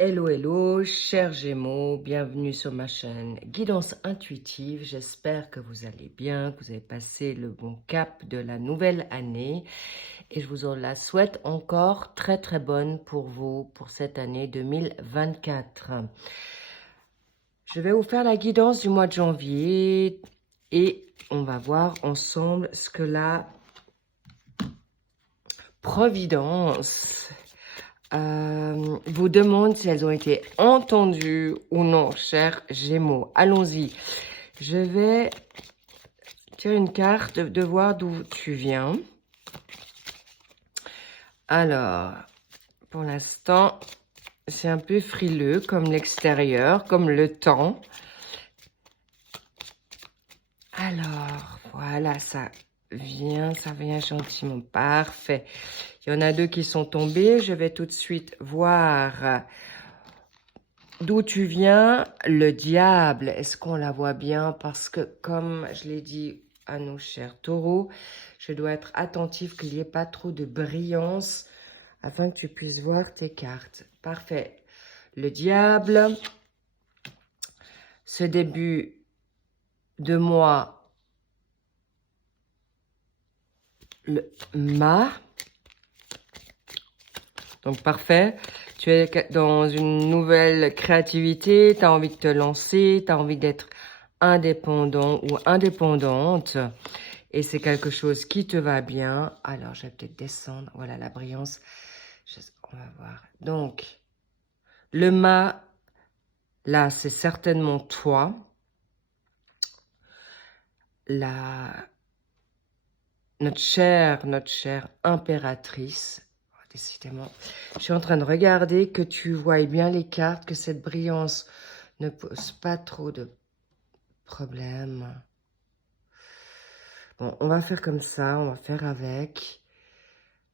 Hello, hello, chers Gémeaux, bienvenue sur ma chaîne Guidance Intuitive. J'espère que vous allez bien, que vous avez passé le bon cap de la nouvelle année et je vous en la souhaite encore très très bonne pour vous pour cette année 2024. Je vais vous faire la guidance du mois de janvier et on va voir ensemble ce que la Providence vous demande si elles ont été entendues ou non, chers Gémeaux. Allons-y. Je vais tirer une carte de voir d'où tu viens. Alors, pour l'instant, c'est un peu frileux comme l'extérieur, comme le temps. Alors, voilà, ça vient gentiment. Parfait. Il y en a deux qui sont tombés. Je vais tout de suite voir d'où tu viens. Le diable, est-ce qu'on la voit bien? Parce que, comme je l'ai dit à nos chers taureaux, je dois être attentif qu'il n'y ait pas trop de brillance afin que tu puisses voir tes cartes. Parfait. Le diable, ce début de mois, le mât. Donc, parfait. Tu es dans une nouvelle créativité, tu as envie de te lancer, tu as envie d'être indépendant ou indépendante. Et c'est quelque chose qui te va bien. Alors, je vais peut-être descendre. Voilà, la brillance. On va voir. Donc, le mât, là, c'est certainement toi. Notre chère impératrice. Décidément, je suis en train de regarder que tu vois bien les cartes, que cette brillance ne pose pas trop de problèmes. Bon, on va faire comme ça, on va faire avec.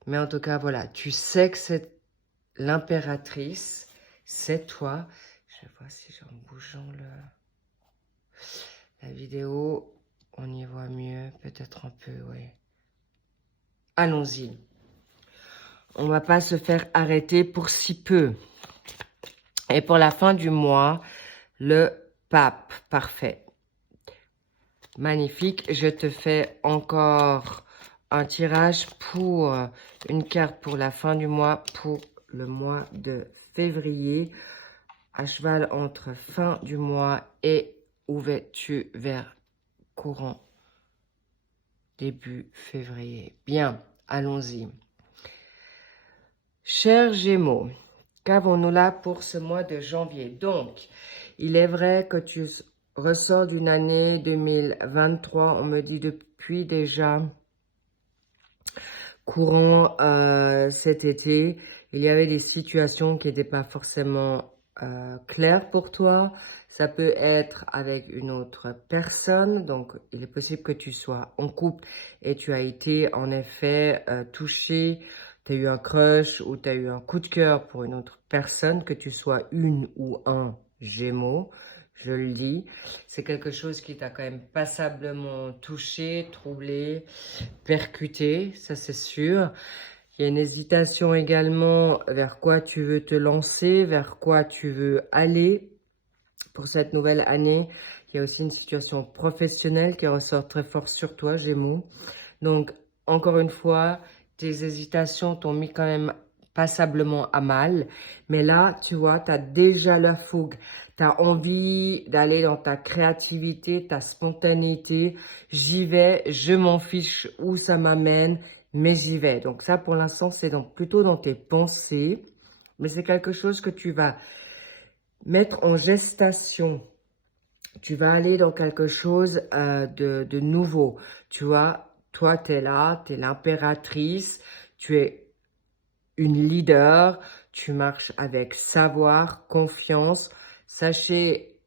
Mais en tout cas, voilà, tu sais que c'est l'impératrice, c'est toi. Je vois si en bougeant la vidéo, on y voit mieux, peut-être un peu, oui. Allons-y. On ne va pas se faire arrêter pour si peu. Et pour la fin du mois, le pape, parfait. Magnifique. Je te fais encore un tirage pour une carte pour la fin du mois, pour le mois de février. À cheval entre fin du mois et où vas-tu vers courant début février. Bien, allons-y. Chers Gémeaux, qu'avons-nous là pour ce mois de janvier? Donc, il est vrai que tu ressors d'une année 2023, on me dit depuis déjà courant cet été, il y avait des situations qui n'étaient pas forcément claires pour toi. Ça peut être avec une autre personne, donc il est possible que tu sois en couple et tu as été en effet touché, tu as eu un crush ou tu as eu un coup de cœur pour une autre personne, que tu sois une ou un Gémeaux, je le dis. C'est quelque chose qui t'a quand même passablement touché, troublé, percuté, ça c'est sûr. Il y a une hésitation également vers quoi tu veux te lancer, vers quoi tu veux aller pour cette nouvelle année. Il y a aussi une situation professionnelle qui ressort très fort sur toi, Gémeaux. Donc, encore une fois, tes hésitations t'ont mis quand même passablement à mal. Mais là, tu vois, tu as déjà la fougue. Tu as envie d'aller dans ta créativité, ta spontanéité. J'y vais, je m'en fiche où ça m'amène, mais j'y vais. Donc ça, pour l'instant, c'est plutôt dans tes pensées. Mais c'est quelque chose que tu vas mettre en gestation. Tu vas aller dans quelque chose de nouveau. Tu vois, toi, tu es là, tu es l'impératrice, tu es une leader, tu marches avec savoir, confiance. Sachez,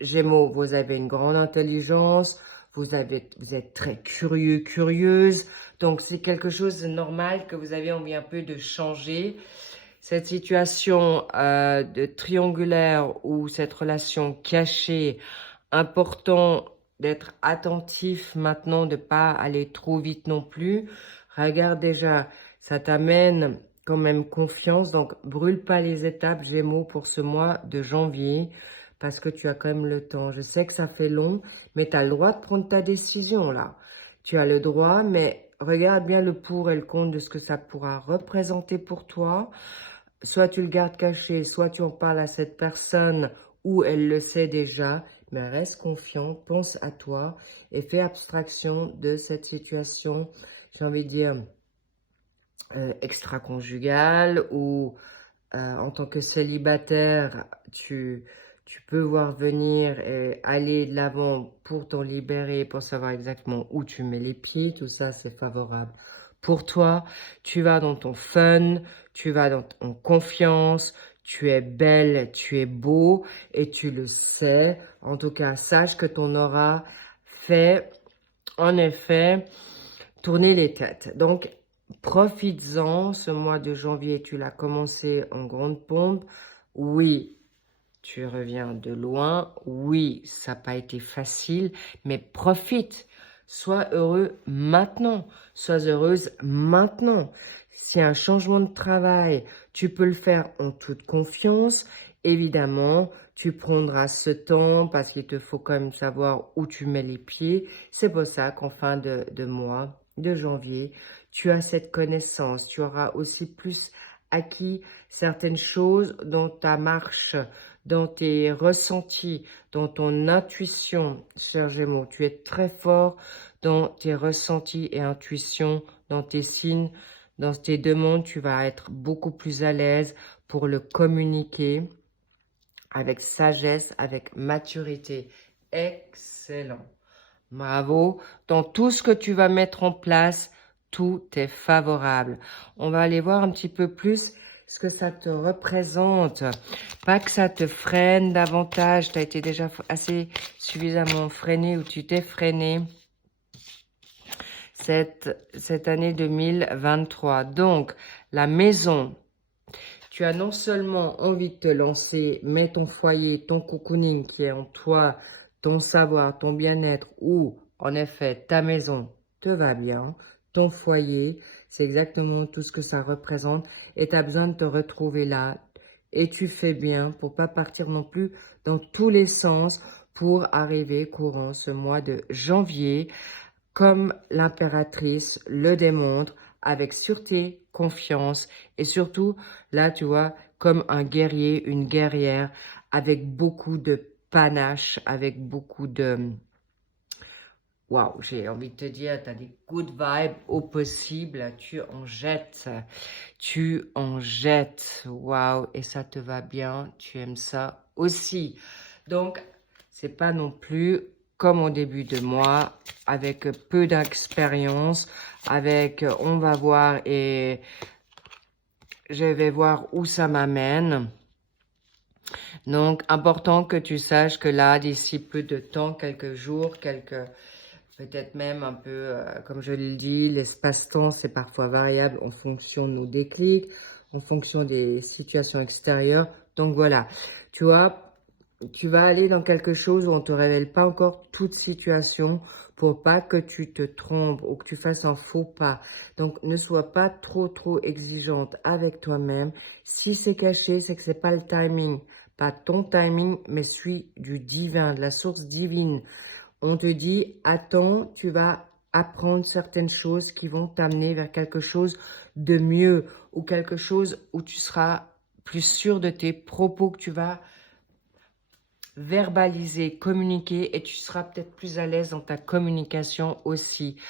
Gémeaux, vous avez une grande intelligence, vous êtes très curieux, curieuse. Donc, c'est quelque chose de normal que vous avez envie un peu de changer. Cette situation de triangulaire ou cette relation cachée, important d'être attentif maintenant, de ne pas aller trop vite non plus. Regarde déjà, ça t'amène quand même confiance. Donc, brûle pas les étapes, Gémeaux, pour ce mois de janvier, parce que tu as quand même le temps. Je sais que ça fait long, mais tu as le droit de prendre ta décision, là. Tu as le droit, mais regarde bien le pour et le contre de ce que ça pourra représenter pour toi. Soit tu le gardes caché, soit tu en parles à cette personne ou elle le sait déjà, mais reste confiante, pense à toi et fais abstraction de cette situation, j'ai envie de dire, extra-conjugale ou en tant que célibataire, tu peux voir venir et aller de l'avant pour t'en libérer, pour savoir exactement où tu mets les pieds. Tout ça, c'est favorable pour toi. Tu vas dans ton fun, tu vas dans ton confiance, tu es belle, tu es beau et tu le sais. En tout cas, sache que ton aura fait, en effet, tourner les têtes. Donc, profites-en, ce mois de janvier, tu l'as commencé en grande pompe. Oui, tu reviens de loin. Oui, ça n'a pas été facile, mais profite. Sois heureux maintenant. Sois heureuse maintenant. Si un changement de travail, tu peux le faire en toute confiance. Évidemment, tu prendras ce temps parce qu'il te faut quand même savoir où tu mets les pieds. C'est pour ça qu'en fin de mois, de janvier, tu as cette connaissance. Tu auras aussi plus acquis certaines choses dans ta marche, dans tes ressentis, dans ton intuition, cher Gémeaux. Tu es très fort dans tes ressentis et intuitions, dans tes signes, dans tes demandes. Tu vas être beaucoup plus à l'aise pour le communiquer avec sagesse, avec maturité. Excellent. Bravo. Dans tout ce que tu vas mettre en place, tout est favorable. On va aller voir un petit peu plus ce que ça te représente. Pas que ça te freine davantage. Tu as été déjà assez suffisamment freiné ou tu t'es freiné cette année 2023. Donc, la maison. Tu as non seulement envie de te lancer, mais ton foyer, ton cocooning qui est en toi, ton savoir, ton bien-être ou en effet ta maison te va bien, ton foyer, c'est exactement tout ce que ça représente et tu as besoin de te retrouver là et tu fais bien pour pas partir non plus dans tous les sens pour arriver courant ce mois de janvier comme l'impératrice le démontre, avec sûreté, confiance et surtout, là, tu vois, comme un guerrier, une guerrière, avec beaucoup de panache, avec beaucoup de... Waouh, j'ai envie de te dire, tu as des good vibes au possible, tu en jettes, waouh, et ça te va bien, tu aimes ça aussi. Donc, c'est pas non plus comme au début de mois, avec peu d'expérience, avec on va voir et je vais voir où ça m'amène. Donc, important que tu saches que là, d'ici peu de temps, quelques jours, peut-être même un peu, comme je le dis, l'espace-temps, c'est parfois variable en fonction de nos déclics, en fonction des situations extérieures. Donc voilà, tu vois, tu vas aller dans quelque chose où on ne te révèle pas encore toute situation pour pas que tu te trompes ou que tu fasses un faux pas. Donc, ne sois pas trop exigeante avec toi-même. Si c'est caché, c'est que c'est pas le timing. Pas ton timing, mais celui du divin, de la source divine. On te dit, attends, tu vas apprendre certaines choses qui vont t'amener vers quelque chose de mieux ou quelque chose où tu seras plus sûr de tes propos que tu vas verbaliser, communiquer et tu seras peut-être plus à l'aise dans ta communication aussi,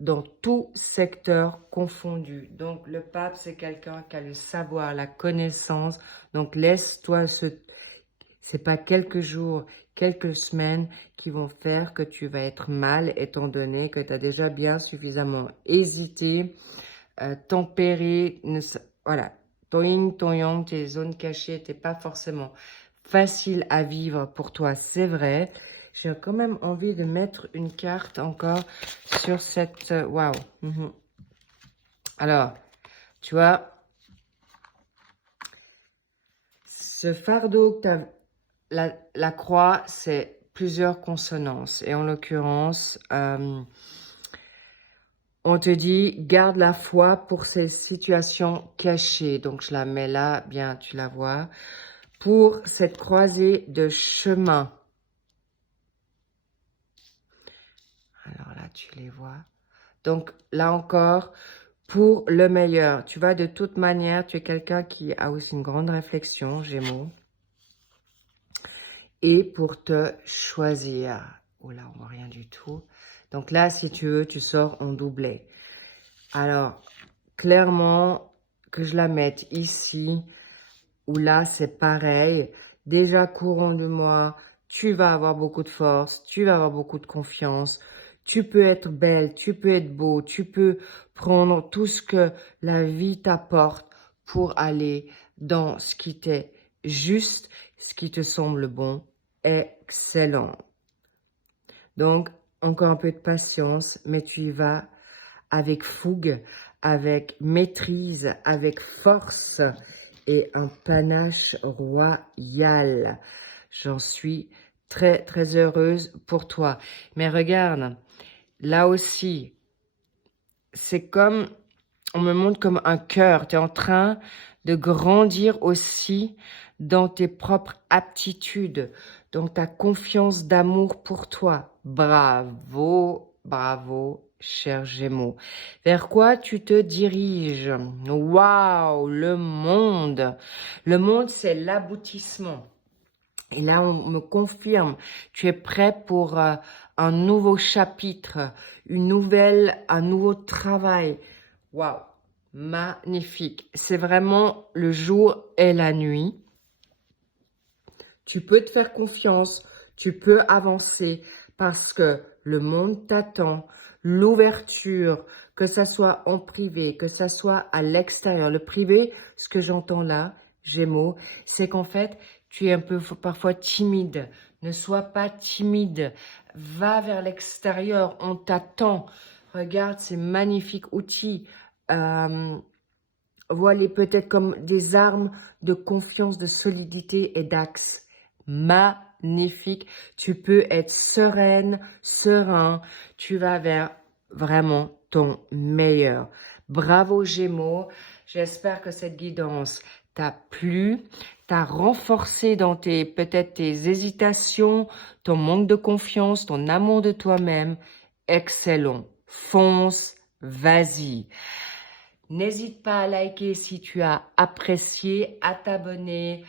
dans tout secteur confondu. Donc, le pape, c'est quelqu'un qui a le savoir, la connaissance. Donc, laisse-toi c'est pas quelques jours, quelques semaines qui vont faire que tu vas être mal, étant donné que tu as déjà bien suffisamment hésité, tempéré, voilà, ton yin, ton yang, tes zones cachées n'étaient pas forcément facile à vivre pour toi, c'est vrai. J'ai quand même envie de mettre une carte encore sur cette... Waouh. Alors, tu vois, ce fardeau que tu as... La croix, c'est plusieurs consonances. Et en l'occurrence, On te dit, garde la foi pour ces situations cachées. Donc, je la mets là, bien, tu la vois. Pour cette croisée de chemin. Alors là, tu les vois. Donc, là encore, pour le meilleur. Tu vois, de toute manière, tu es quelqu'un qui a aussi une grande réflexion, Gémeaux. Et pour te choisir. Oh là, on voit rien du tout. Donc là, si tu veux, tu sors en doublet. Alors, clairement, que je la mette ici, ou là, c'est pareil. Déjà, courant du mois, tu vas avoir beaucoup de force, tu vas avoir beaucoup de confiance. Tu peux être belle, tu peux être beau, tu peux prendre tout ce que la vie t'apporte pour aller dans ce qui t'est juste, ce qui te semble bon, excellent. Donc, encore un peu de patience, mais tu y vas avec fougue, avec maîtrise, avec force et un panache royal. J'en suis très, très heureuse pour toi. Mais regarde, là aussi, c'est comme, on me montre comme un cœur. Tu es en train de grandir aussi dans tes propres aptitudes, dans ta confiance d'amour pour toi. Bravo, bravo, cher Gémeaux. Vers quoi tu te diriges? Waouh, le monde. Le monde, c'est l'aboutissement. Et là, on me confirme, tu es prêt pour un nouveau chapitre, un nouveau travail. Waouh, magnifique. C'est vraiment le jour et la nuit. Tu peux te faire confiance, tu peux avancer parce que le monde t'attend. L'ouverture, que ça soit en privé, que ça soit à l'extérieur. Le privé, ce que j'entends là, Gémeaux, c'est qu'en fait, tu es un peu parfois timide. Ne sois pas timide. Va vers l'extérieur, on t'attend. Regarde ces magnifiques outils. Voilà peut-être comme des armes de confiance, de solidité et d'axe. Magnifique. Tu peux être sereine, serein. Tu vas vers vraiment ton meilleur. Bravo Gémeaux. J'espère que cette guidance t'a plu, t'a renforcé dans peut-être tes hésitations, ton manque de confiance, ton amour de toi-même. Excellent. Fonce, vas-y. N'hésite pas à liker si tu as apprécié, à t'abonner.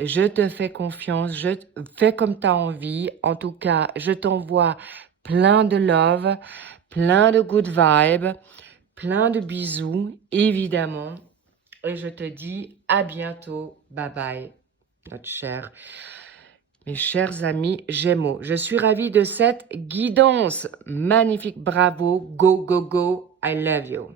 Je te fais confiance, je fais comme tu as envie. En tout cas, je t'envoie plein de love, plein de good vibes, plein de bisous, évidemment. Et je te dis à bientôt. Bye bye, mes chers amis Gémeaux. Je suis ravie de cette guidance. Magnifique, bravo, go, go, go. I love you.